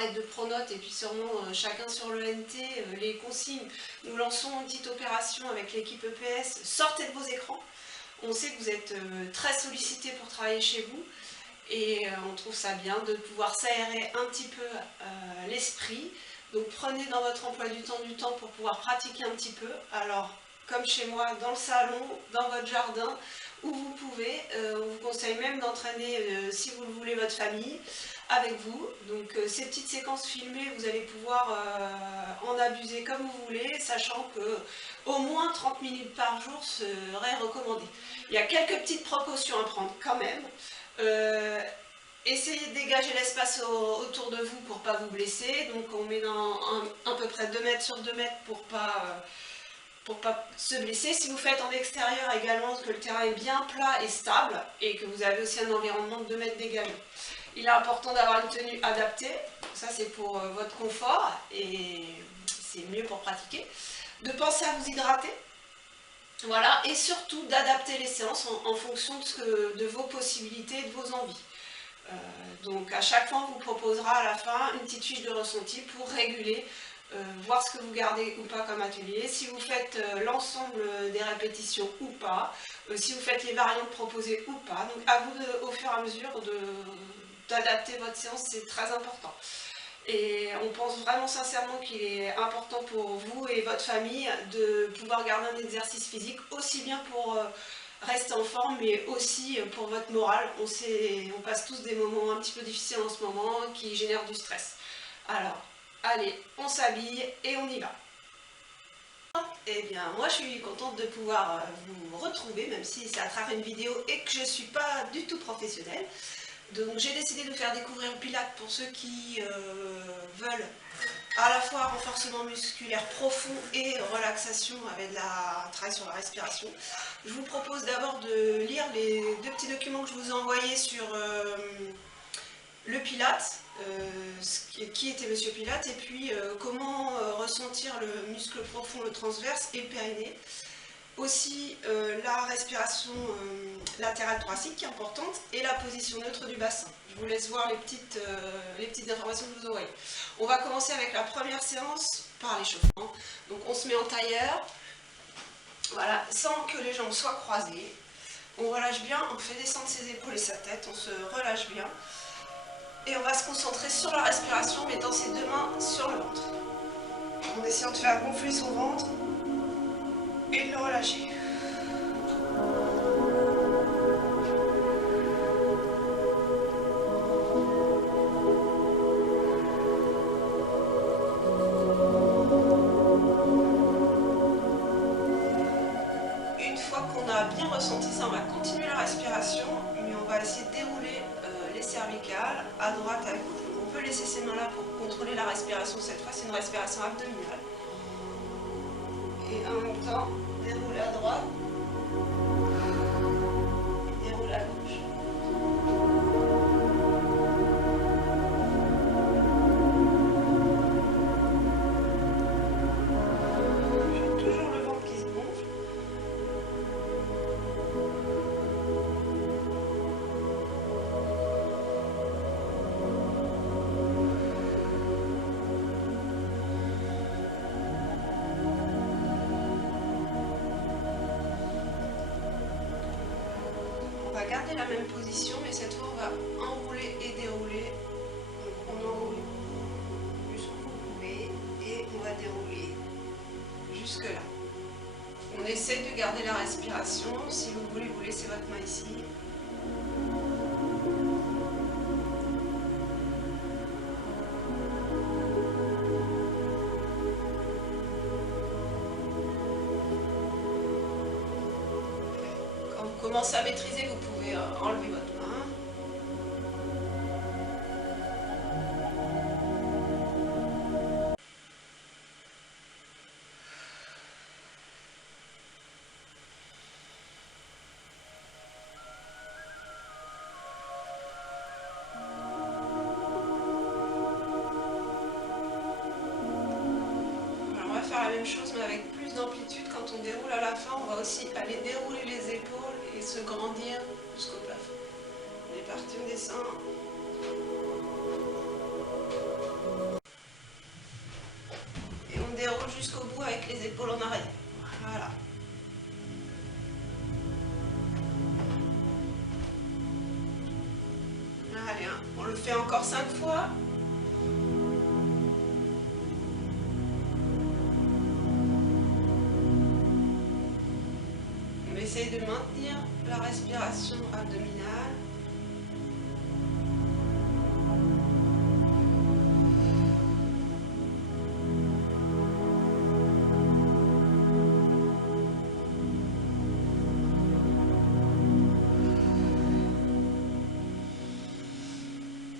l'aide de Pronote et puis sûrement chacun sur le NT, les consignes. Nous lançons une petite opération avec l'équipe EPS, sortez de vos écrans. On sait que vous êtes très sollicités pour travailler chez vous et on trouve ça bien de pouvoir s'aérer un petit peu l'esprit. Donc prenez dans votre emploi du temps pour pouvoir pratiquer un petit peu. Alors comme chez moi, dans le salon, dans votre jardin, où vous pouvez. On vous conseille même d'entraîner, si vous le voulez, votre famille avec vous. Donc ces petites séquences filmées, vous allez pouvoir en abuser comme vous voulez, sachant que au moins 30 minutes par jour serait recommandé. Il y a quelques petites précautions à prendre quand même. Essayez de dégager l'espace autour de vous pour ne pas vous blesser. Donc on met dans à peu près 2 mètres sur 2 mètres pour pas se blesser. Si vous faites en extérieur également, que le terrain est bien plat et stable et que vous avez aussi un environnement de 2 mètres d'également. Il est important d'avoir une tenue adaptée, ça c'est pour votre confort et c'est mieux pour pratiquer. De penser à vous hydrater, voilà, et surtout d'adapter les séances en fonction de vos possibilités et de vos envies. Donc à chaque fois on vous proposera à la fin une petite fiche de ressenti pour réguler, voir ce que vous gardez ou pas comme atelier, si vous faites l'ensemble des répétitions ou pas, si vous faites les variantes proposées ou pas. Donc à vous au fur et à mesure d'adapter votre séance, c'est très important. Et on pense vraiment sincèrement qu'il est important pour vous et votre famille de pouvoir garder un exercice physique, aussi bien pour rester en forme, mais aussi pour votre morale. On passe tous des moments un petit peu difficiles en ce moment qui génèrent du stress. Alors, allez, on s'habille et on y va. Eh bien, moi je suis contente de pouvoir vous retrouver, même si c'est à travers une vidéo et que je ne suis pas du tout professionnelle. Donc j'ai décidé de faire découvrir le Pilates pour ceux qui veulent à la fois renforcement musculaire profond et relaxation avec travail sur la respiration. Je vous propose d'abord de lire les 2 petits documents que je vous ai envoyés sur le Pilates, qui était Monsieur Pilates, et puis comment ressentir le muscle profond, le transverse et le périnée. Aussi la respiration latérale thoracique qui est importante et la position neutre du bassin. Je vous laisse voir les petites informations que je vous envoie. On va commencer avec la première séance par l'échauffement. Donc on se met en tailleur, voilà, sans que les jambes soient croisées. On relâche bien, on fait descendre ses épaules et sa tête, on se relâche bien. Et on va se concentrer sur la respiration en mettant ses 2 mains sur le ventre. En essayant de faire gonfler son ventre et de le relâcher. Une fois qu'on a bien ressenti ça, on va continuer la respiration, mais on va essayer de dérouler les cervicales à droite, à gauche. Donc on peut laisser ces mains-là pour contrôler la respiration. Cette fois, c'est une respiration abdominale. Et en même temps, dérouler à droite et dérouler à gauche. J'ai toujours le ventre qui se gonfle. On va garder la même position, mais cette fois on va enrouler et dérouler. Donc on enroule jusqu'où vous pouvez et on va dérouler jusque là. On essaie de garder la respiration. Si vous voulez, vous laissez votre main ici. Quand vous commencez à maîtriser, vous pouvez enlever votre main. Faire la même chose mais avec plus d'amplitude. Quand on déroule à la fin, on va aussi aller dérouler les épaules et se grandir jusqu'au plafond. On est parti, on descend. l'épaule en arrière. Voilà. Allez, hein, on le fait encore 5 fois. On essaye de maintenir la respiration abdominale.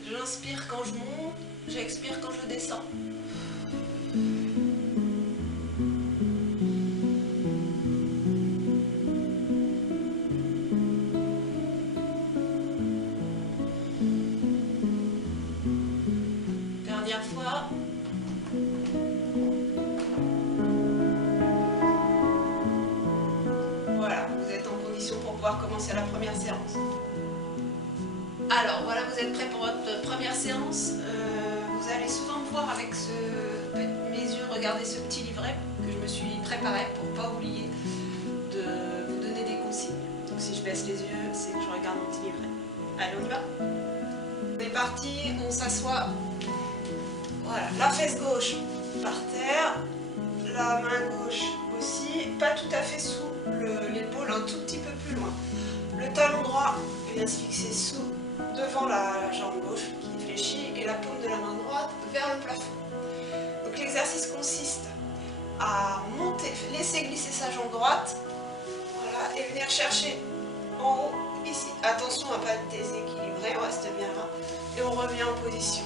J'inspire quand je monte, j'expire quand je descends. Dernière fois. Voilà, vous êtes en condition pour pouvoir commencer la première séance. Alors voilà, vous êtes prêts pour votre première séance. Vous allez souvent me voir avec mes yeux regarder ce petit livret que je me suis préparé pour ne pas oublier de vous donner des consignes. Donc si je baisse les yeux, c'est que je regarde mon petit livret. Allez, on y va. On est parti, on s'assoit. Voilà, la fesse gauche par terre, la main gauche aussi, pas tout à fait sous l'épaule, un tout petit peu plus loin. Le talon droit vient se fixer devant la jambe gauche qui fléchit et la paume de la main droite vers le plafond. Donc l'exercice consiste à monter, laisser glisser sa jambe droite, voilà, et venir chercher en haut, ici. Attention à ne pas être déséquilibré, on reste bien là, et on revient en position.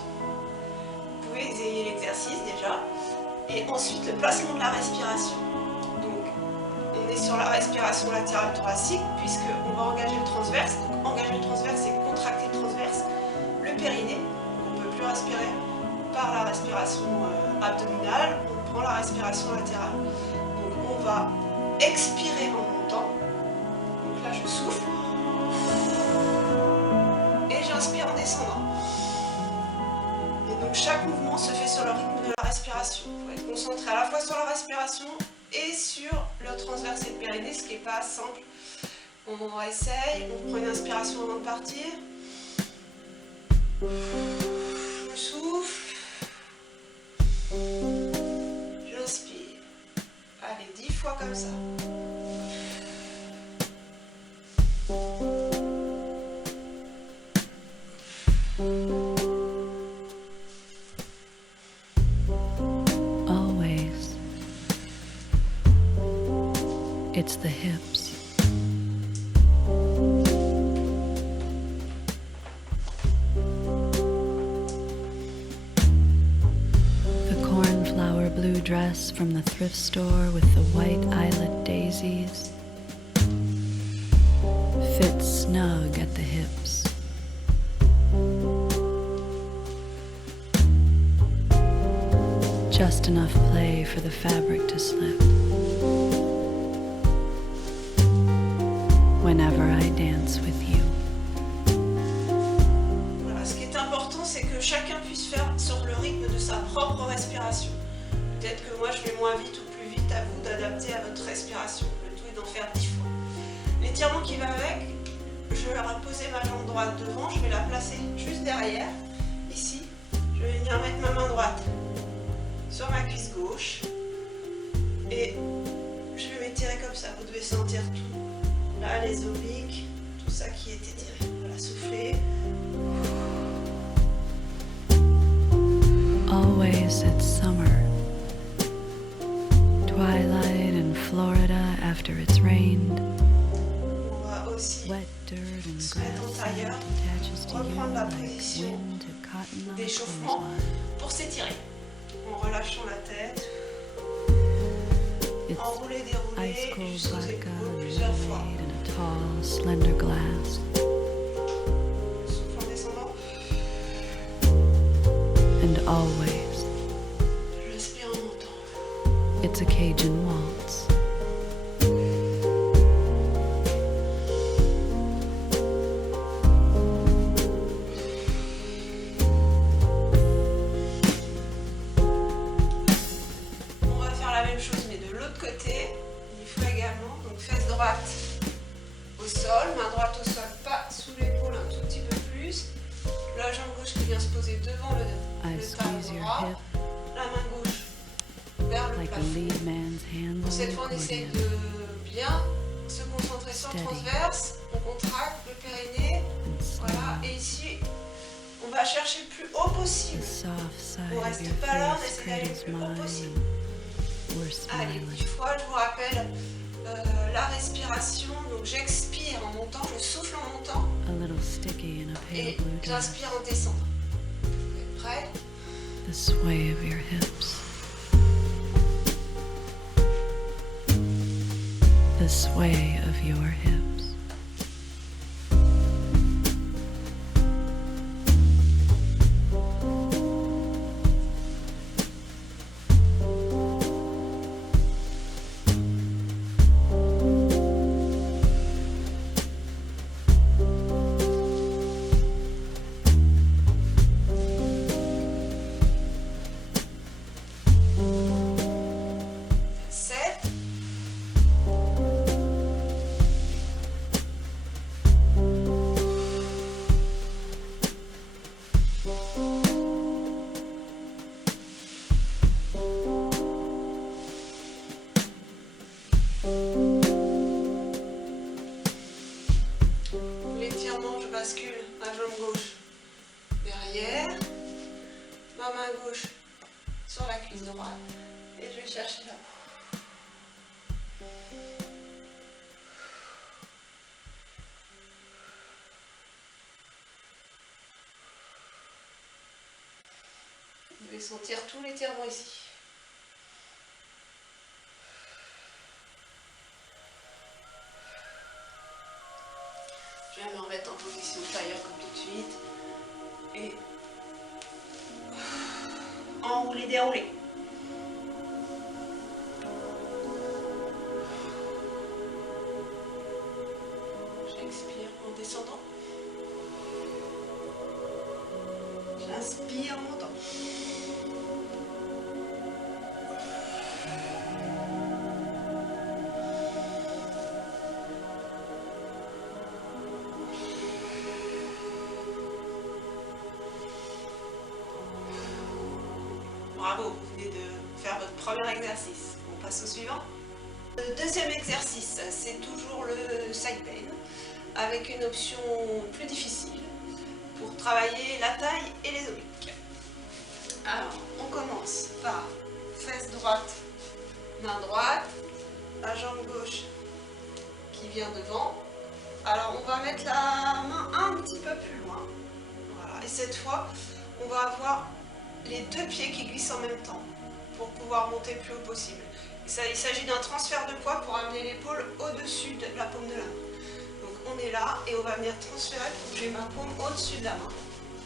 Vous pouvez essayer l'exercice déjà, et ensuite le placement de la respiration. Donc on est sur la respiration latérale thoracique, puisqu'on va engager le transverse. Donc engager le transverse, c'est contracter le transverse, le périnée. On ne peut plus respirer par la respiration abdominale, on prend la respiration latérale. Donc on va expirer en montant. Donc là je souffle. Et j'inspire en descendant. Et donc chaque mouvement se fait sur le rythme de la respiration. Il faut être concentré à la fois sur la respiration et sur le transverse et le périnée, ce qui n'est pas simple. On essaye, on prend une inspiration avant de partir. Je souffle. J'inspire. Allez, 10 fois comme ça. Always. It's the hips. Blue dress from the thrift store with the white eyelet daisies fits snug at the hips. Just enough play for the fabric to slip. Whenever I dance with you. Voilà, ce qui est important, c'est que chacun puisse faire sur le rythme de sa propre respiration. Peut-être que moi je vais moins vite ou plus vite, à vous d'adapter à votre respiration. Le tout est d'en faire 10 fois. L'étirement qui va avec, je vais reposer ma jambe droite devant, je vais la placer juste derrière, ici. Je vais venir mettre ma main droite sur ma cuisse gauche et je vais m'étirer comme ça. Vous devez sentir tout. Là, les obliques, tout ça qui est étiré. Voilà, soufflez. Always it's summer. Twilight in Florida after it's rained. On va aussi Wet dirt and se mettre en grass tailleur, attaches to you reprendre la like position wind to cotton on a d'échauffement clothesline. pour s'étirer. En relâchant la tête, It's enrouler, dérouler, ice cold jusqu'aux vodka épaules plusieurs fois. made in a tall, slender glass. Souffle en descendant. And always, J'inspire en montant. it's a Cajun waltz. On va faire la même chose mais de l'autre côté. droite au sol, main droite au sol, pas sous l'épaule, un tout petit peu plus. La jambe gauche qui vient se poser devant le talon droit. La main gauche vers le plafond. Cette fois, on essaye de bien se concentrer sur le transverse. On contracte le périnée. Voilà. Et ici, on va chercher le plus haut possible. On reste pas là, on essaie d'aller le plus haut possible. Allez, 10 fois, je vous rappelle la respiration. Donc j'expire en montant, je souffle en montant. Et j'inspire en descendant. Vous êtes prêts? The sway of your hips. The sway of your hips. L'étirement, je bascule ma jambe gauche derrière, ma main gauche sur la cuisse droite et je vais chercher là. Vous devez sentir tout l'étirement ici. Je vais me remettre en position tailleur comme tout de suite. Et enrouler, dérouler. J'expire en descendant. J'inspire en montant. Bravo, vous venez de faire votre premier exercice. On passe au suivant. Le deuxième exercice, c'est toujours le side bend, avec une option plus difficile pour travailler la taille et les obliques. Alors, on commence par fesse droite, main droite, la jambe gauche qui vient devant. Alors, on va mettre la main un petit peu plus loin. Voilà. Et cette fois, on va avoir les deux pieds qui glissent en même temps pour pouvoir monter le plus haut possible. Il s'agit d'un transfert de poids pour amener l'épaule au-dessus de la paume de la main. Donc on est là et on va venir transférer pour que j'ai ma paume au-dessus de la main.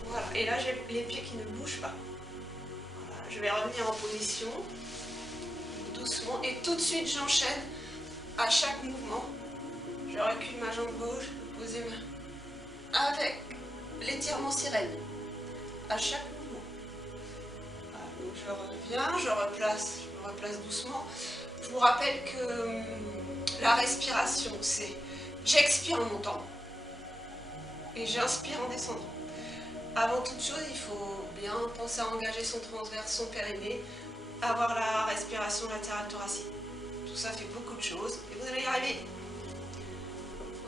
Voilà. Et là j'ai les pieds qui ne bougent pas. Voilà. Je vais revenir en position doucement et tout de suite j'enchaîne à chaque mouvement. Je recule ma jambe gauche, je pose les mains avec l'étirement sirène à chaque mouvement. Donc je reviens, je me replace doucement. Je vous rappelle que la respiration, c'est j'expire en montant et j'inspire en descendant. Avant toute chose, il faut bien penser à engager son transverse, son périnée, avoir la respiration latérale thoracique. Tout ça fait beaucoup de choses et vous allez y arriver.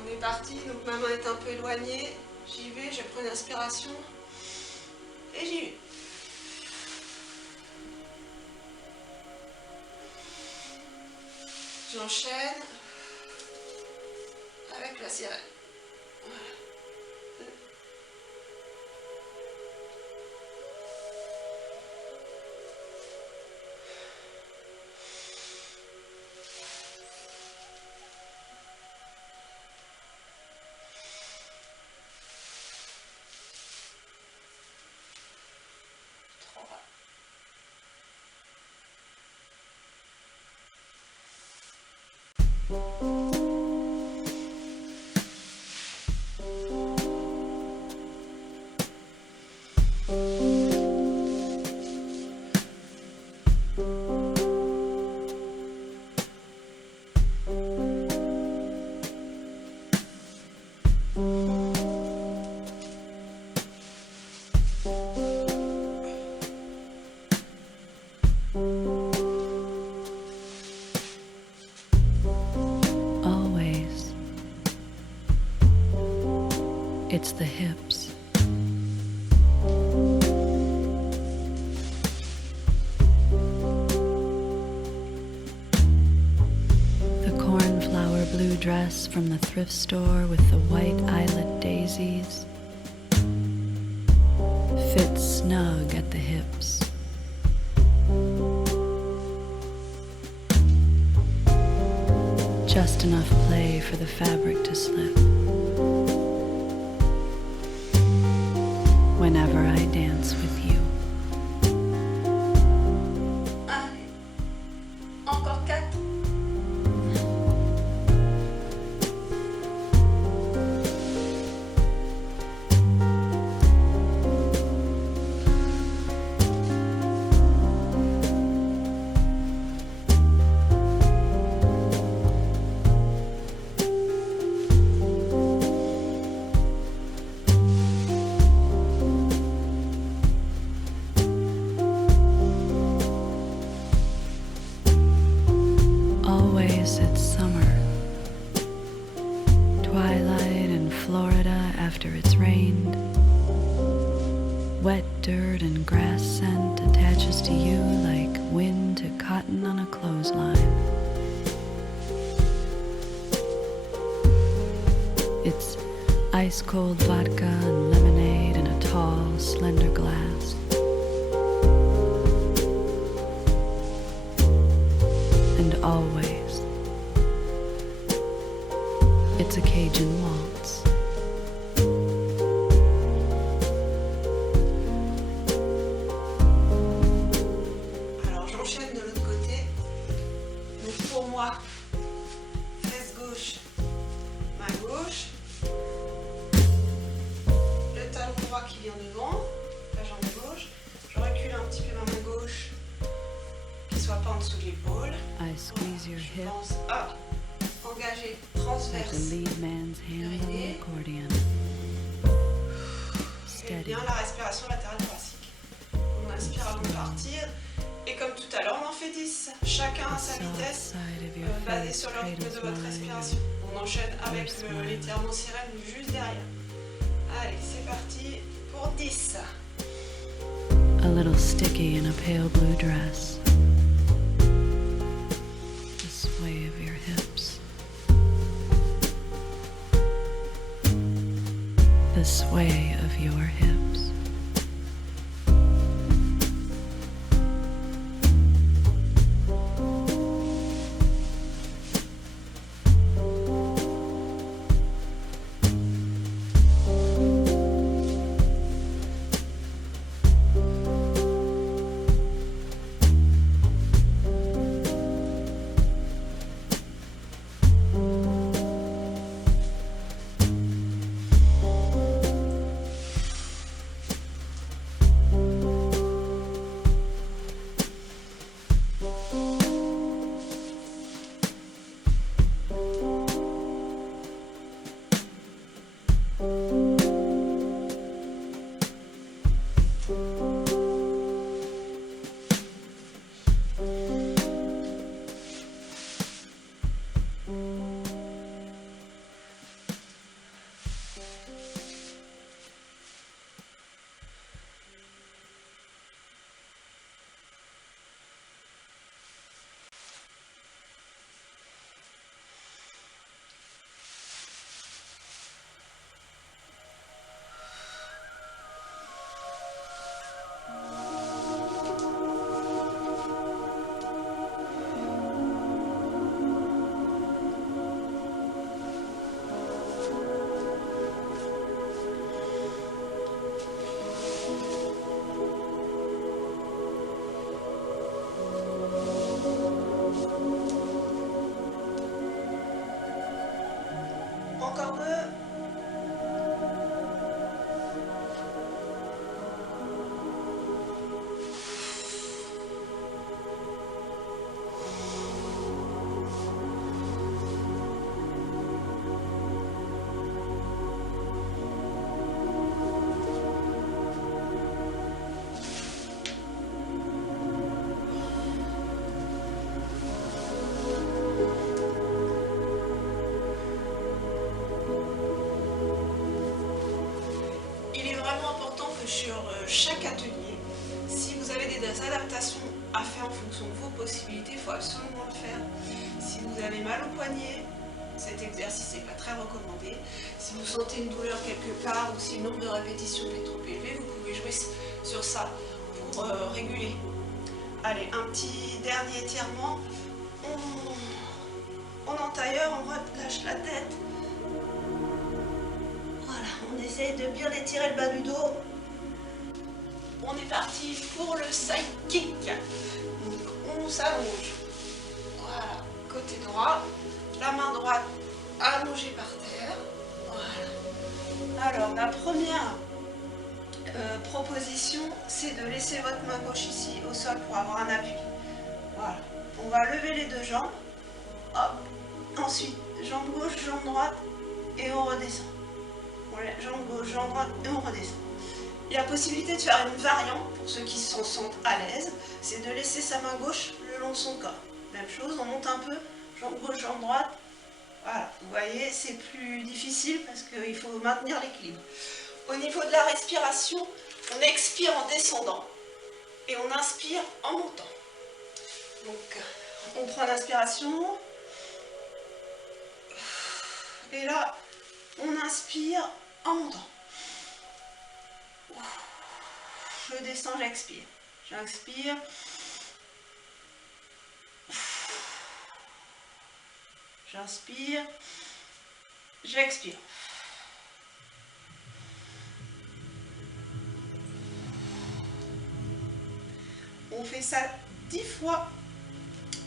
On est parti, donc ma main est un peu éloignée. J'y vais, je prends une inspiration et j'y vais. J'enchaîne avec la sirène. Voilà. Always. It's the hips. The cornflower blue dress from the thrift store with the white eyelet daisies fits snug at the hips. Just enough play for the fabric to slip. Whenever I dance with you. Allez. Encore 4. Always it's summer. Twilight in Florida after it's rained. Wet dirt and grass scent attaches to you like wind to cotton on a clothesline. It's ice cold vodka and lemonade in a tall, slender glass. And always, it's a Cajun waltz. Alors j'enchaîne de l'autre côté. Donc pour moi, fesse gauche, main gauche, le talon droit qui vient devant, la jambe gauche. Je recule un petit peu ma main gauche, qui soit pas en dessous de l'épaule. I squeeze your Je hip pense à engager like the transverse. lead man's hand on the accordion. Et Steady. bien la respiration latérale thoracique. On inspire avant de partir. Et comme tout à l'heure, on en fait 10. Chacun à The sa soft vitesse, side of your basée face sur le rythme cradles de votre mine. respiration. On enchaîne avec l'étirement sirène juste derrière. Allez, c'est parti pour 10. A little sticky in a pale blue dress. The sway of your hips. The sway of your hips. Encore 2. chaque atelier. Si vous avez des adaptations à faire en fonction de vos possibilités, il faut absolument le faire. Si vous avez mal au poignet, cet exercice n'est pas très recommandé. Si vous sentez une douleur quelque part ou si le nombre de répétitions est trop élevé, vous pouvez jouer sur ça pour réguler. Allez, un petit dernier étirement. On entailleur, on relâche la tête. Voilà, on essaye de bien étirer le bas du dos. On est parti pour le side kick. Donc on s'allonge. Voilà, côté droit. La main droite allongée par terre. Voilà. Alors la première proposition, c'est de laisser votre main gauche ici au sol pour avoir un appui. Voilà. On va lever les deux jambes. Hop. Ensuite, jambe gauche, jambe droite et on redescend. Voilà, jambe gauche, jambe droite et on redescend. Il y a possibilité de faire une variante pour ceux qui s'en sentent à l'aise, c'est de laisser sa main gauche le long de son corps. Même chose, on monte un peu, jambe gauche, jambe droite. Voilà, vous voyez, c'est plus difficile parce qu'il faut maintenir l'équilibre. Au niveau de la respiration, on expire en descendant et on inspire en montant. Donc, on prend l'inspiration. Et là, on inspire en montant. Je descends, j'expire. J'inspire. J'inspire. J'expire. On fait ça 10 fois.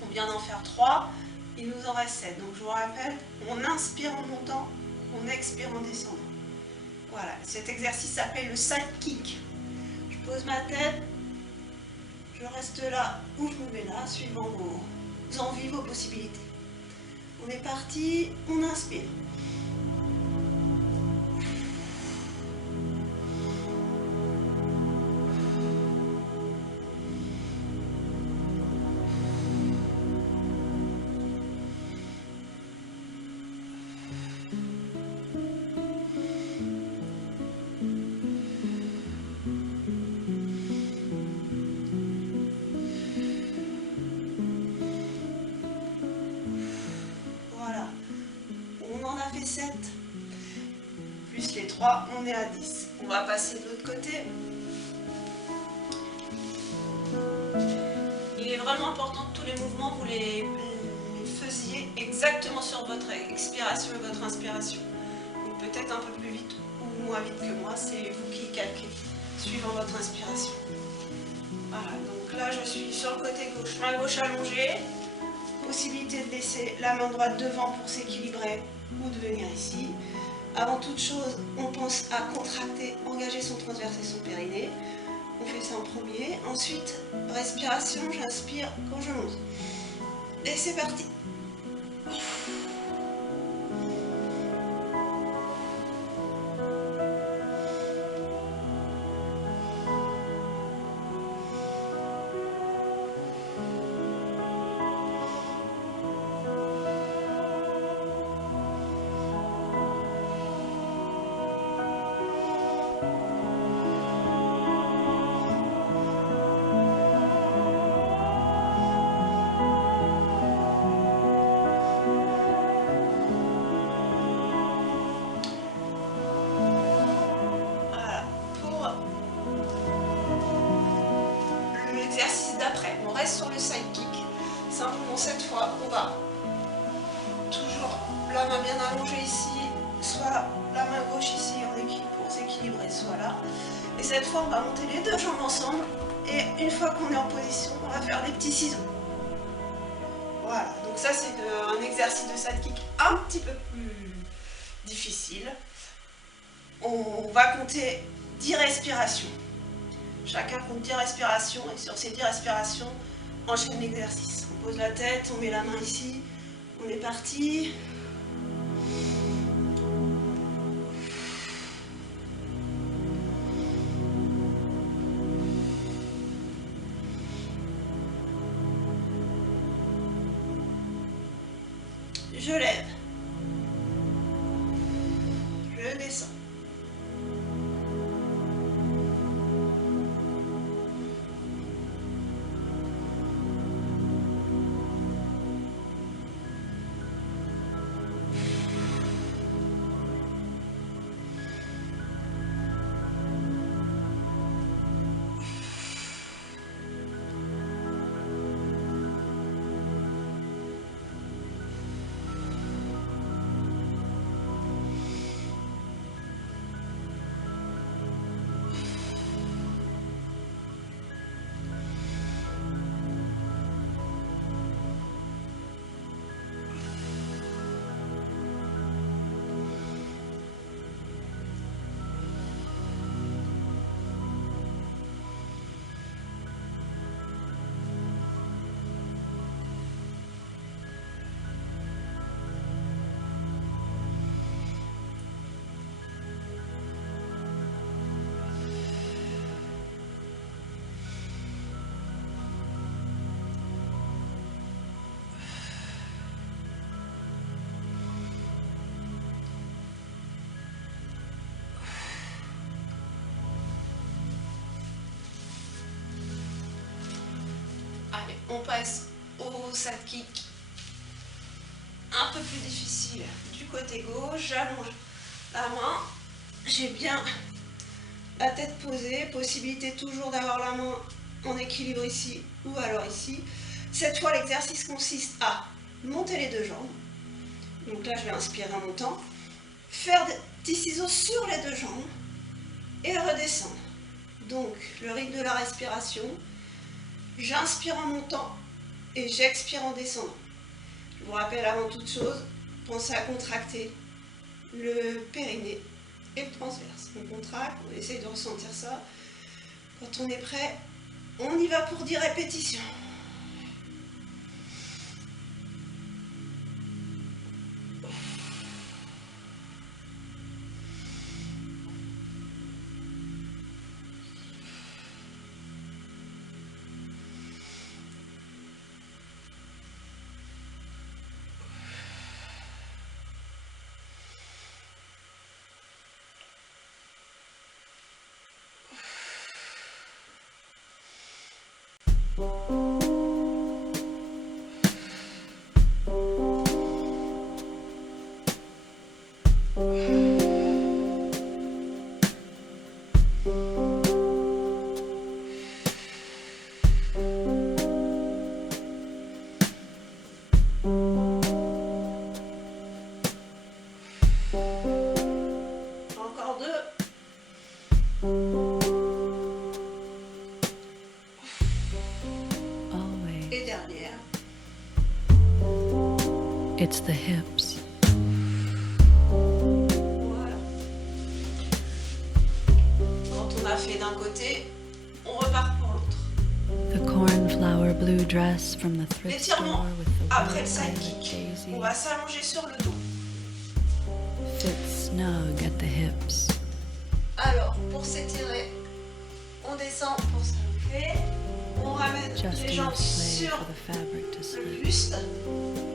On vient d'en faire 3. Il nous en reste 7. Donc je vous rappelle, on inspire en montant, on expire en descendant. Voilà, cet exercice s'appelle le side kick. Je pose ma tête, je reste là ou je me mets là, suivant vos envies, vos possibilités. On est parti, on inspire. Fait 7 plus les 3, on est à 10. On va passer de l'autre côté. Il est vraiment important que tous les mouvements vous les faisiez exactement sur votre expiration et votre inspiration. Donc peut-être un peu plus vite ou moins vite que moi, c'est vous qui calquez suivant votre inspiration. Voilà, donc là je suis sur le côté gauche, main gauche allongée. Possibilité de laisser la main droite devant pour s'équilibrer ou de venir ici. Avant toute chose, on pense à contracter, engager son transverse et son périnée. On fait ça en premier. Ensuite, respiration, j'inspire quand je monte. Et c'est parti. Sur le side kick. Simplement cette fois, on va toujours la main bien allongée ici, soit la main gauche ici en équilibre pour s'équilibrer, soit là. Et cette fois, on va monter les deux jambes ensemble. Et une fois qu'on est en position, on va faire des petits ciseaux. Voilà, donc ça c'est un exercice de side kick un petit peu plus difficile. On va compter 10 respirations. Chacun compte 10 respirations et sur ces 10 respirations, enchaîne l'exercice. On pose la tête, on met la main ici, on est parti. Je lève. Je descends. On passe au side kick. Un peu plus difficile du côté gauche. J'allonge la main. J'ai bien la tête posée. Possibilité toujours d'avoir la main en équilibre ici ou alors ici. Cette fois, l'exercice consiste à monter les deux jambes. Donc là, je vais inspirer en montant. Faire des petits ciseaux sur les deux jambes et redescendre. Donc, le rythme de la respiration. J'inspire en montant et j'expire en descendant. Je vous rappelle avant toute chose, pensez à contracter le périnée et le transverse. On contracte, on essaye de ressentir ça. Quand on est prêt, on y va pour 10 répétitions. Encore 2. Et dernière. It's the hips. Voilà. Quand on a fait d'un côté, on repart pour l'autre. The cornflower blue dress from the thrift L'étirement store with the après le white side eyelet kick. daisy On va s'allonger sur le dos. fits snug at the hips. Alors, pour s'étirer, on descend pour s'allonger. On ramène Just les jambes enough play sur for the fabric to le slip buste.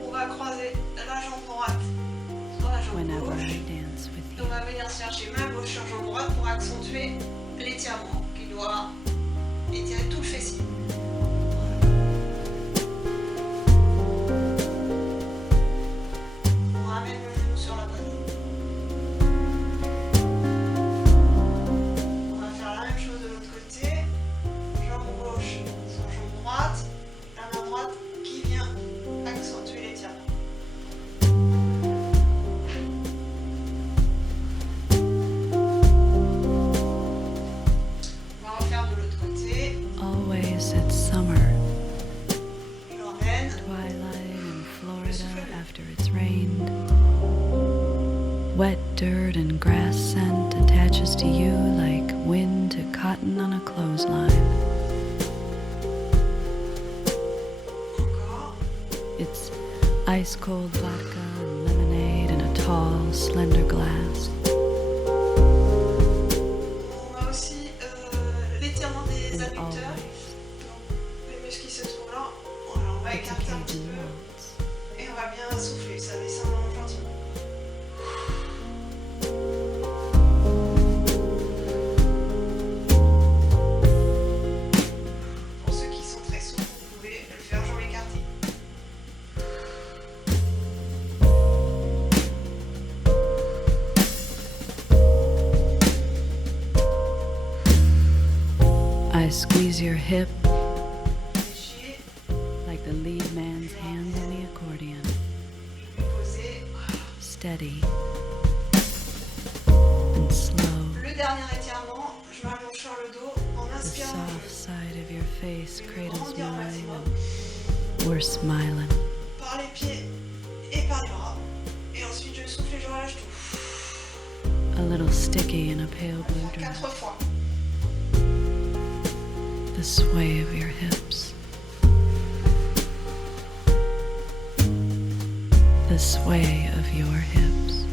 On va croiser la jambe droite sur la jambe whenever gauche. I dance with Et on you. va venir chercher main gauche sur jambe droite pour accentuer l'étirement qui doit étirer tout le fessier. On ramène le genou sur la poitrine. On va faire la même chose de l'autre côté. Jambe gauche sur jambe droite. La main droite qui vient accentuer l'étirement. On va refaire de l'autre côté. Always it's summer, Je l'emmène. twilight in Florida after it's rained. Wet dirt and grass scent attaches to you like wind to cotton on a clothesline. Encore. It's ice cold vodka and lemonade in a tall, slender glass. On a aussi l'étirement des And adducteurs. always Donc, les muscles qui se trouvent là. Voilà, on va the écarter un petit Cajun peu. waltz. Et on va bien souffler. Ça descend gentiment. Pour ceux qui sont très souples, vous pouvez le faire jambes écartées. I squeeze your hip Léger, like the lead man's hand on the accordion. posé. Steady and slow. Le dernier étirement, je m'allonge sur le dos en The inspirant. soft side of your face Je vais cradles grandir au mine maximum and we're smiling. par les pieds et par les bras. Et ensuite je souffle et je relâche tout. A little sticky in a pale blue dress. 4 fois. The sway of your hips. The sway of your hips.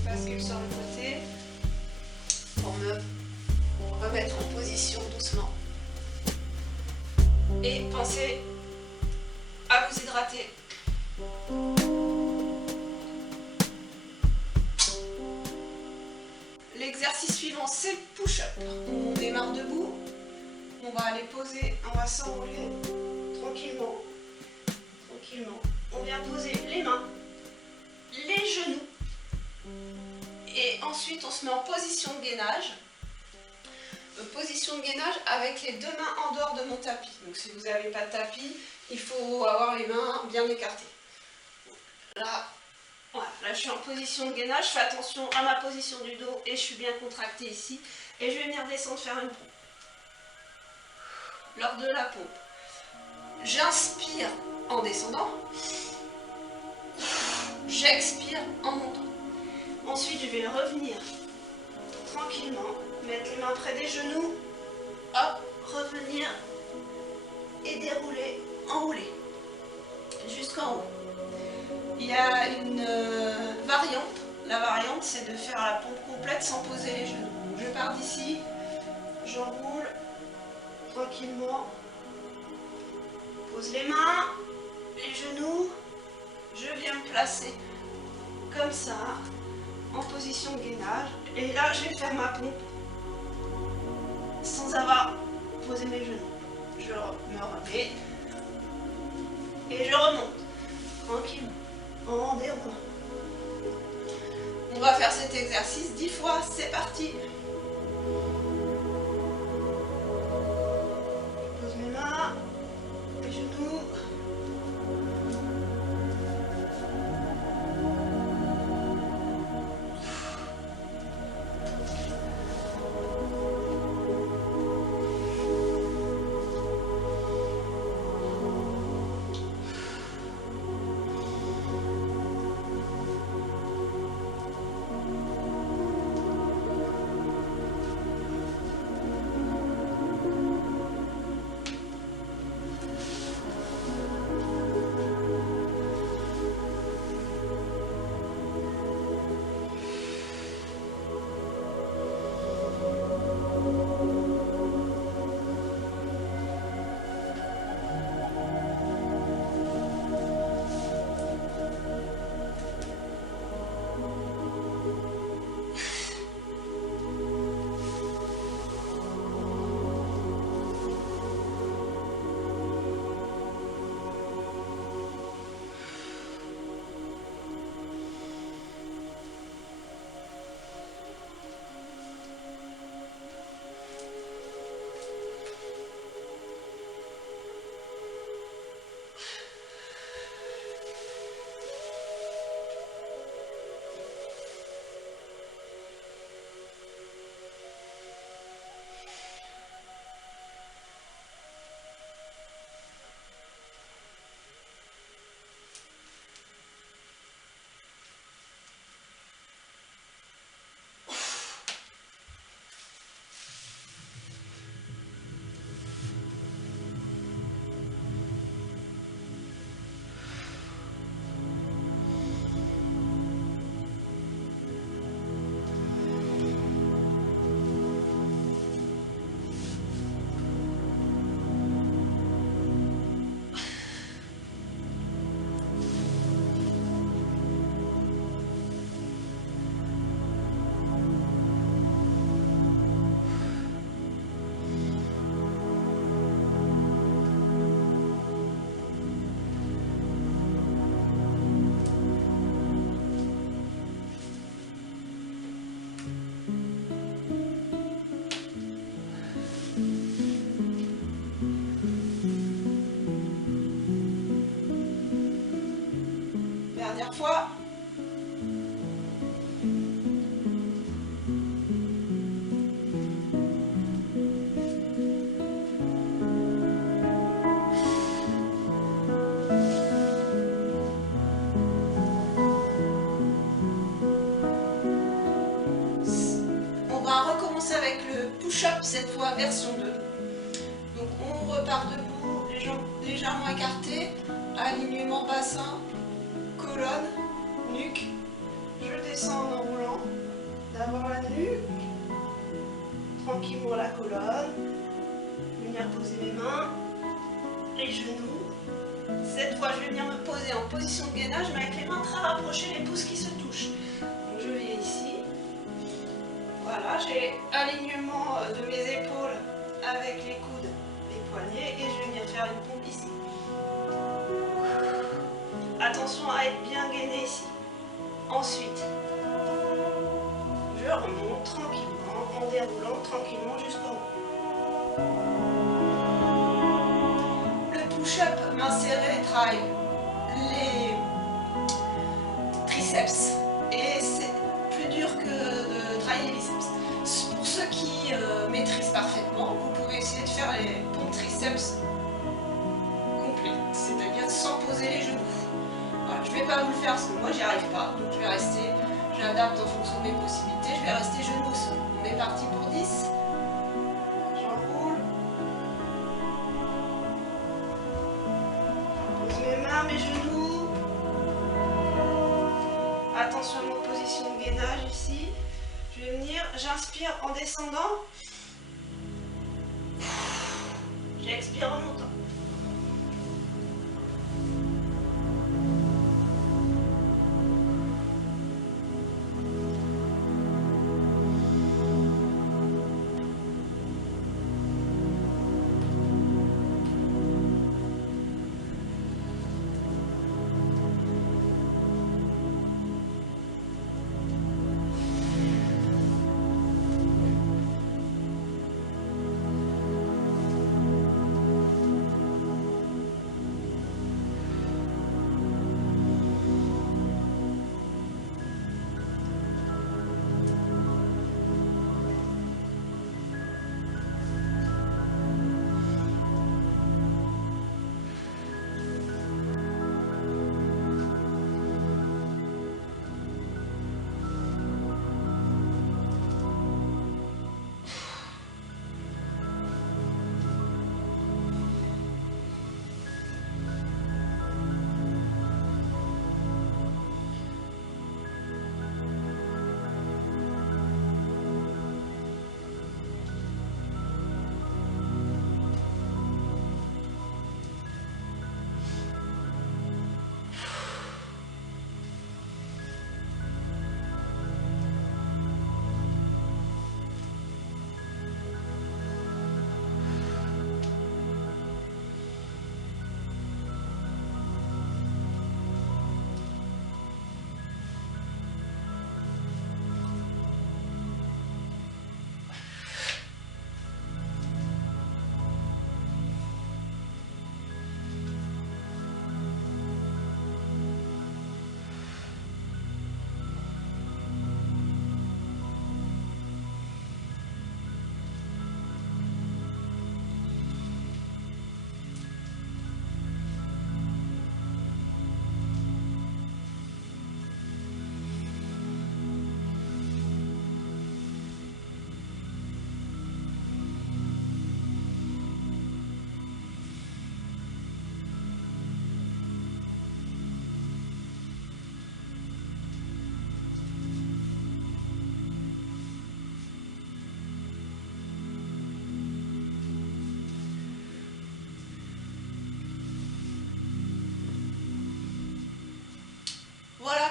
Je bascule sur le côté. Et pensez à vous hydrater. L'exercice suivant, c'est le push-up. On démarre debout, on va aller poser, on va s'enrouler tranquillement. On vient poser les mains, les genoux, et ensuite on se met en position de gainage. Position de gainage avec les deux mains en dehors de mon tapis. Donc si vous n'avez pas de tapis, il faut avoir les mains bien écartées. Là, voilà, là je suis en position de gainage, je fais attention à ma position du dos et je suis bien contractée ici. Et je vais venir descendre faire une pompe. Lors de la pompe, j'inspire en descendant, j'expire en montant. Ensuite je vais revenir tranquillement, mettre les mains près des genoux, hop, revenir et dérouler, enrouler jusqu'en haut. Il y a une variante. La variante, c'est de faire la pompe complète sans poser les genoux. Donc, je pars d'ici, j'enroule tranquillement, pose les mains, les genoux, je viens me placer comme ça, en position de gainage. Et là, je vais faire ma pompe sans avoir posé mes genoux. Je me remets et je remonte tranquillement en déroulant. On va faire cet exercice 10 fois, c'est parti. Je pose mes mains, mes genoux. Dernière fois. On va recommencer avec le push-up, cette fois version 2. Donc on repart debout, les jambes légèrement écartées, alignement bassin, colonne, nuque. Je descends en enroulant. D'abord la nuque, tranquillement la colonne, venir poser mes mains, les genoux. Cette fois, je vais venir me poser en position de gainage, mais avec les mains très rapprochées, les pouces qui se touchent. Donc je viens ici. Voilà, j'ai alignement de mes épaules avec les coudes, les poignets, et je vais venir faire une pompe ici. Attention à être bien gainé ici. Ensuite, je remonte tranquillement, en déroulant tranquillement jusqu'en haut. Le push-up, main serrée, travaille les triceps. Et c'est plus dur que de travailler les biceps. Pour ceux qui maîtrisent parfaitement, vous pouvez essayer de faire les pompes triceps complètes, c'est-à-dire sans poser les genoux. Voilà, je ne vais pas vous le faire parce que moi j'y arrive pas, donc je vais rester, j'adapte en fonction de mes possibilités, je vais rester genou au sol. On est parti pour 10. J'enroule. Je pose mes mains, mes genoux. Attention à mon position de gainage ici. Je vais venir, j'inspire en descendant. J'expire en montant.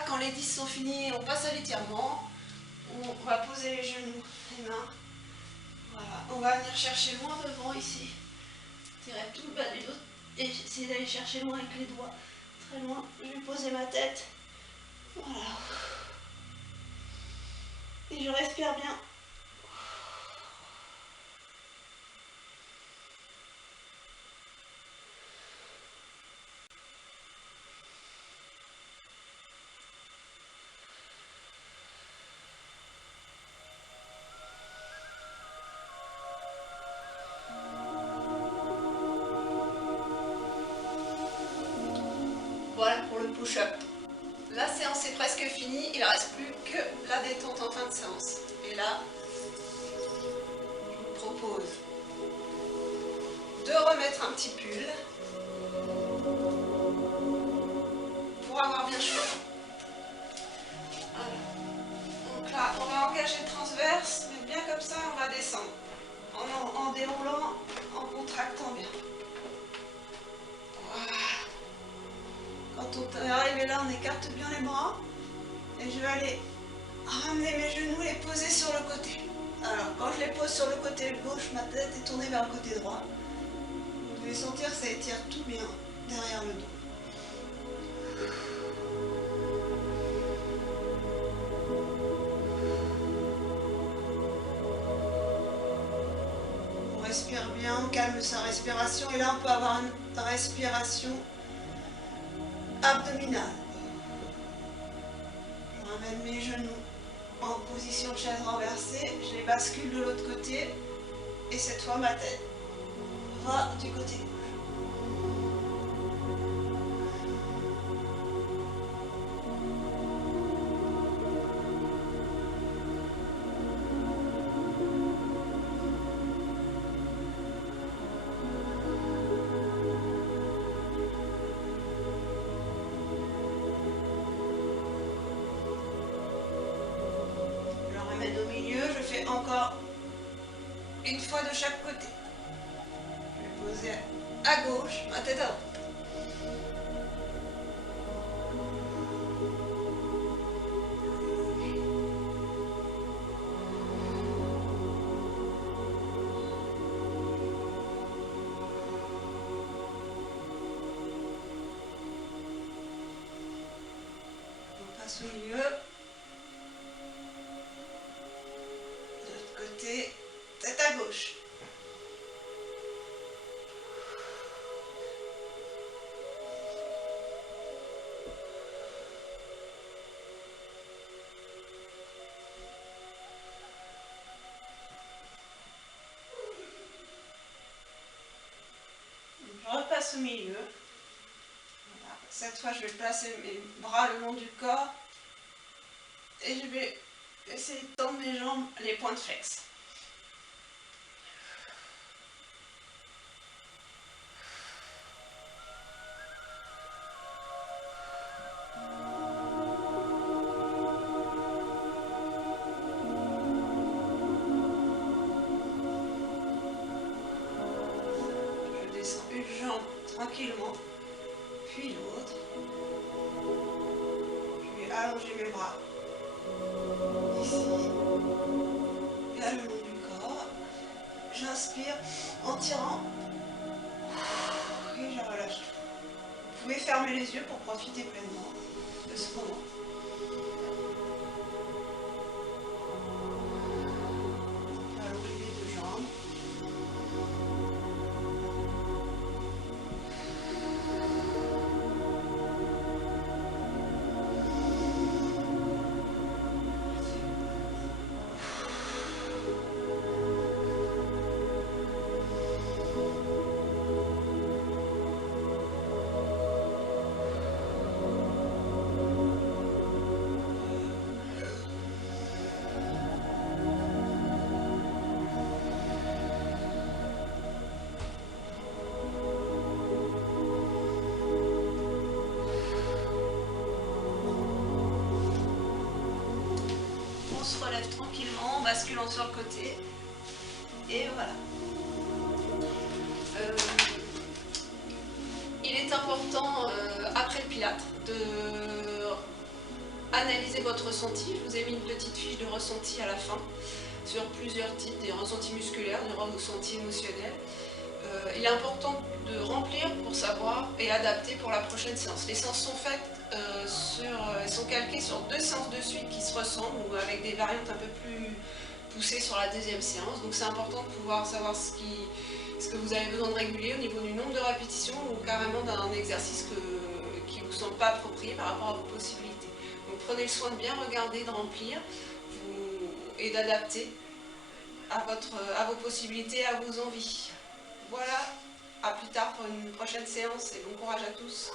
Quand les 10 sont finis, on passe à l'étirement. On va poser les genoux, les mains. Voilà, on va venir chercher loin devant ici. Tirer tout le bas du dos et essayer d'aller chercher loin avec les doigts. Très loin. Je vais poser ma tête. Voilà. Et je respire bien. Voilà pour le push-up. La séance est presque finie, il ne reste plus que la détente en fin de séance. Et là, je vous propose de remettre un petit pull pour avoir bien chaud. Voilà. Donc là, on va engager le transverse, mais bien comme ça, on va descendre. En déroulant, en contractant bien. arriver là, on écarte bien les bras. Et je vais aller ramener mes genoux, les poser sur le côté. Alors, quand je les pose sur le côté gauche, ma tête est tournée vers le côté droit. Vous devez sentir que ça étire tout bien derrière le dos. On respire bien, on calme sa respiration. Et là, on peut avoir une respiration abdominale. Je ramène mes genoux en position de chaise renversée, je les bascule de l'autre côté et cette fois ma tête va du côté gauche. Au milieu, je fais encore une fois de chaque côté. Je vais poser à gauche, ma tête à droite. On passe au milieu. Tête à gauche. Je repasse au milieu. Voilà. Cette fois, je vais placer mes bras le long du corps et je vais essayer de tendre mes jambes, les pointes flexes. Je descends une jambe tranquillement, puis l'autre. Je vais allonger mes bras. Ici, là le long du corps, j'inspire en tirant et je relâche tout. Vous pouvez fermer les yeux pour profiter pleinement de ce moment. Allonger les deux jambes. On se relève tranquillement, en basculant sur le côté. Et voilà. Il est important, après le pilate, de analyser votre ressenti. Je vous ai mis une petite fiche de ressenti à la fin, sur plusieurs types, des ressentis musculaires, des ressentis émotionnels. Il est important de remplir pour savoir et adapter pour la prochaine séance. Les séances sont faites, sont calquées sur 2 séances de suite qui se ressemblent ou avec des variantes un peu plus poussées sur la deuxième séance. Donc c'est important de pouvoir savoir ce que vous avez besoin de réguler au niveau du nombre de répétitions ou carrément d'un exercice qui ne vous semble pas approprié par rapport à vos possibilités. Donc prenez le soin de bien regarder, de remplir et d'adapter à vos possibilités, à vos envies. Voilà, à plus tard pour une prochaine séance et bon courage à tous.